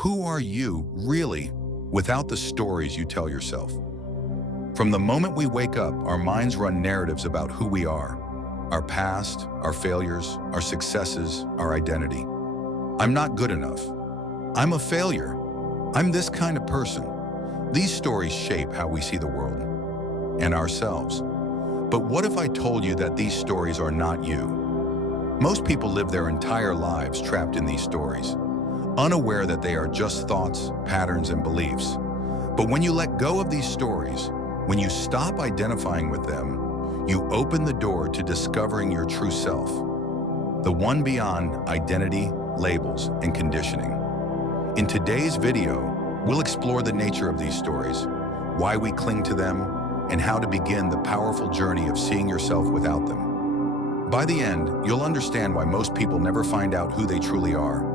Who are you, really, without the stories you tell yourself? From the moment we wake up, our minds run narratives about who we are, our past, our failures, our successes, our identity. I'm not good enough. I'm a failure. I'm this kind of person. These stories shape how we see the world and ourselves. But what if I told you that these stories are not you? Most people live their entire lives trapped in these stories, unaware that they are just thoughts, patterns, and beliefs. But when you let go of these stories, when you stop identifying with them, you open the door to discovering your true self, the one beyond identity, labels, and conditioning. In today's video, we'll explore the nature of these stories, why we cling to them, and how to begin the powerful journey of seeing yourself without them. By the end, you'll understand why most people never find out who they truly are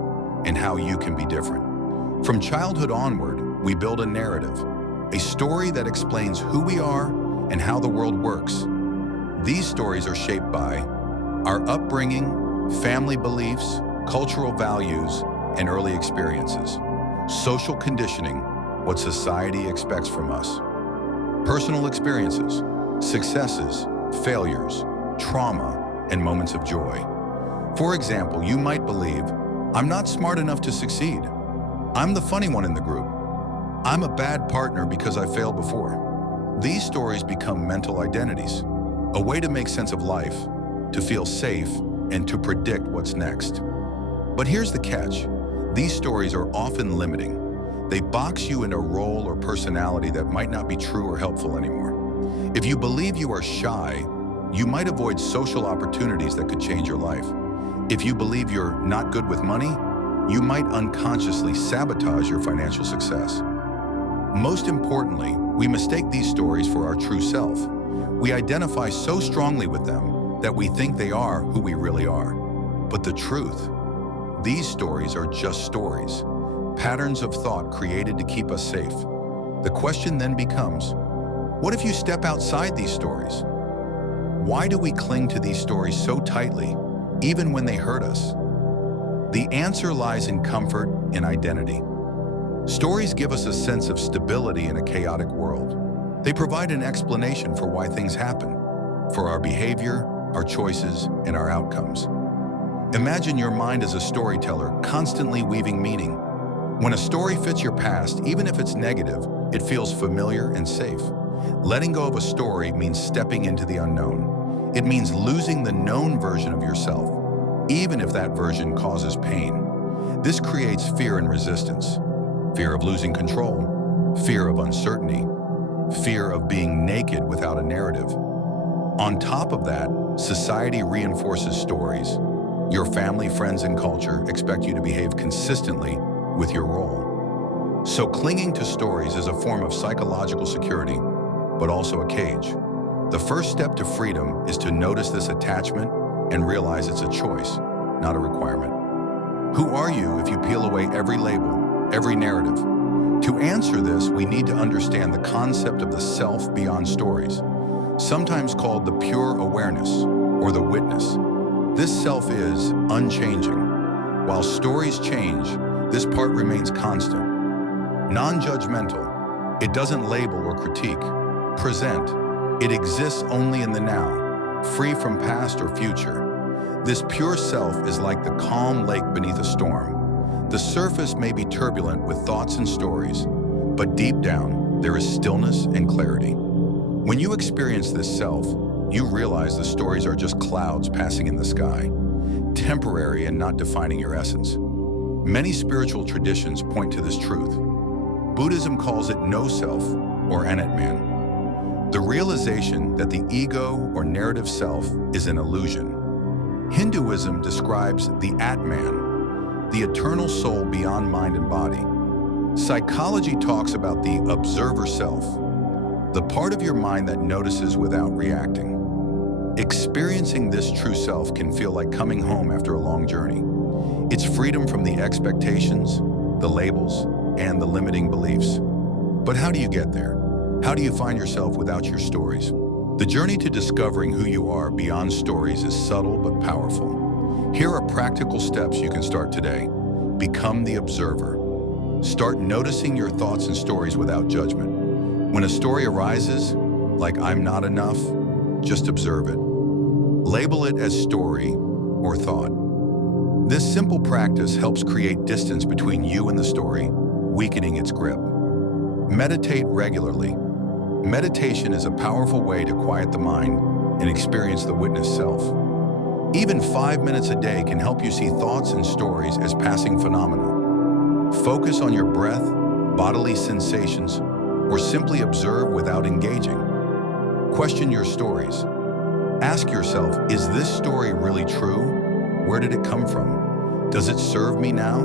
and how you can be different. From childhood onward, we build a narrative, a story that explains who we are and how the world works. These stories are shaped by our upbringing, family beliefs, cultural values, and early experiences, social conditioning, what society expects from us, personal experiences, successes, failures, trauma, and moments of joy. For example, you might believe, I'm not smart enough to succeed. I'm the funny one in the group. I'm a bad partner because I failed before. These stories become mental identities, a way to make sense of life, to feel safe, and to predict what's next. But here's the catch. These stories are often limiting. They box you in a role or personality that might not be true or helpful anymore. If you believe you are shy, you might avoid social opportunities that could change your life. If you believe you're not good with money, you might unconsciously sabotage your financial success. Most importantly, we mistake these stories for our true self. We identify so strongly with them that we think they are who we really are. But the truth, these stories are just stories. Patterns of thought created to keep us safe. The question then becomes, what if you step outside these stories? Why do we cling to these stories so tightly, even when they hurt us? The answer lies in comfort and identity. Stories give us a sense of stability in a chaotic world. They provide an explanation for why things happen, for our behavior, our choices, and our outcomes. Imagine your mind as a storyteller, constantly weaving meaning. When a story fits your past, even if it's negative, it feels familiar and safe. Letting go of a story means stepping into the unknown. It means losing the known version of yourself, even if that version causes pain. This creates fear and resistance. Fear of losing control, fear of uncertainty, fear of being naked without a narrative. On top of that, society reinforces stories. Your family, friends, and culture expect you to behave consistently with your role. So clinging to stories is a form of psychological security, but also a cage. The first step to freedom is to notice this attachment and realize it's a choice, not a requirement. Who are you if you peel away every label, every narrative? To answer this, we need to understand the concept of the self beyond stories, sometimes called the pure awareness or the witness. This self is unchanging. While stories change, this part remains constant. Non-judgmental, it doesn't label or critique. Present, it exists only in the now, free from past or future. This pure self is like the calm lake beneath a storm. The surface may be turbulent with thoughts and stories, but deep down, there is stillness and clarity. When you experience this self, you realize the stories are just clouds passing in the sky, temporary and not defining your essence. Many spiritual traditions point to this truth. Buddhism calls it no self or Anatman, the realization that the ego or narrative self is an illusion. Hinduism describes the Atman, the eternal soul beyond mind and body. Psychology talks about the observer self, the part of your mind that notices without reacting. Experiencing this true self can feel like coming home after a long journey. It's freedom from the expectations, the labels, and the limiting beliefs. But how do you get there? How do you find yourself without your stories? The journey to discovering who you are beyond stories is subtle but powerful. Here are practical steps you can start today. Become the observer. Start noticing your thoughts and stories without judgment. When a story arises, like "I'm not enough," just observe it. Label it as story or thought. This simple practice helps create distance between you and the story, weakening its grip. Meditate regularly. Meditation is a powerful way to quiet the mind and experience the witness self. Even 5 minutes a day can help you see thoughts and stories as passing phenomena. Focus on your breath, bodily sensations, or simply observe without engaging. Question your stories. Ask yourself, is this story really true? Where did it come from? Does it serve me now?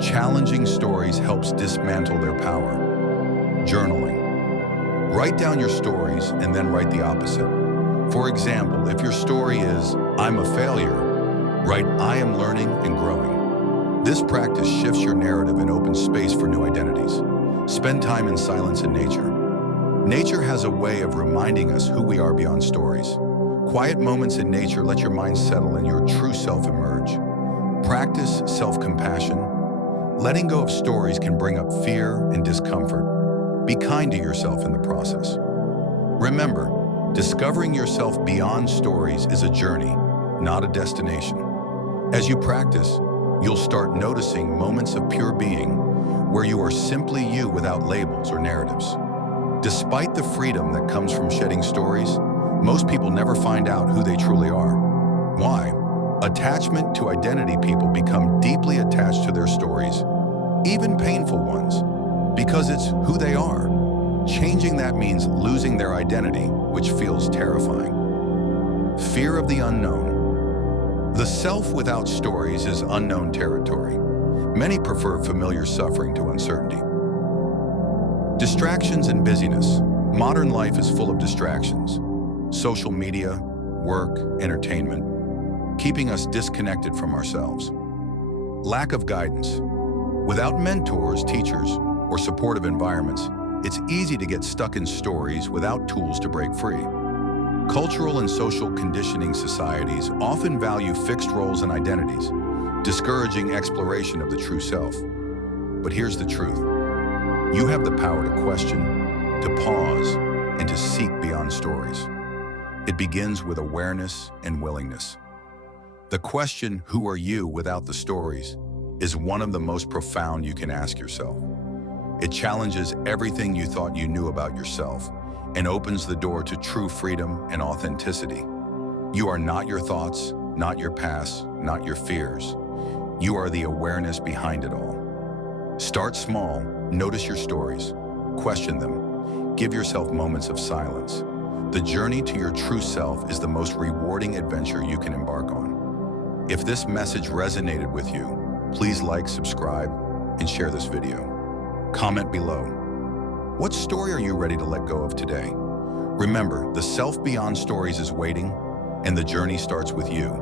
Challenging stories helps dismantle their power. Journaling. Write down your stories and then write the opposite. For example, if your story is, "I'm a failure," write, "I am learning and growing." This practice shifts your narrative and opens space for new identities. Spend time in silence in nature. Nature has a way of reminding us who we are beyond stories. Quiet moments in nature let your mind settle and your true self emerge. Practice self-compassion. Letting go of stories can bring up fear and discomfort. Be kind to yourself in the process. Remember, discovering yourself beyond stories is a journey, not a destination. As you practice, you'll start noticing moments of pure being where you are simply you without labels or narratives. Despite the freedom that comes from shedding stories, most people never find out who they truly are. Why? Attachment to identity. People become deeply attached to their stories, even painful ones, because it's who they are. Changing that means losing their identity, which feels terrifying. Fear of the unknown. The self without stories is unknown territory. Many prefer familiar suffering to uncertainty. Distractions and busyness. Modern life is full of distractions. Social media, work, entertainment, keeping us disconnected from ourselves. Lack of guidance. Without mentors, teachers, or supportive environments, it's easy to get stuck in stories without tools to break free. Cultural and social conditioning societies often value fixed roles and identities, discouraging exploration of the true self. But here's the truth. You have the power to question, to pause, and to seek beyond stories. It begins with awareness and willingness. The question, "Who are you without the stories?" is one of the most profound you can ask yourself. It challenges everything you thought you knew about yourself and opens the door to true freedom and authenticity. You are not your thoughts, not your past, not your fears. You are the awareness behind it all. Start small, notice your stories, question them, give yourself moments of silence. The journey to your true self is the most rewarding adventure you can embark on. If this message resonated with you, please like, subscribe, and share this video. Comment below. What story are you ready to let go of today? Remember, the self beyond stories is waiting, and the journey starts with you.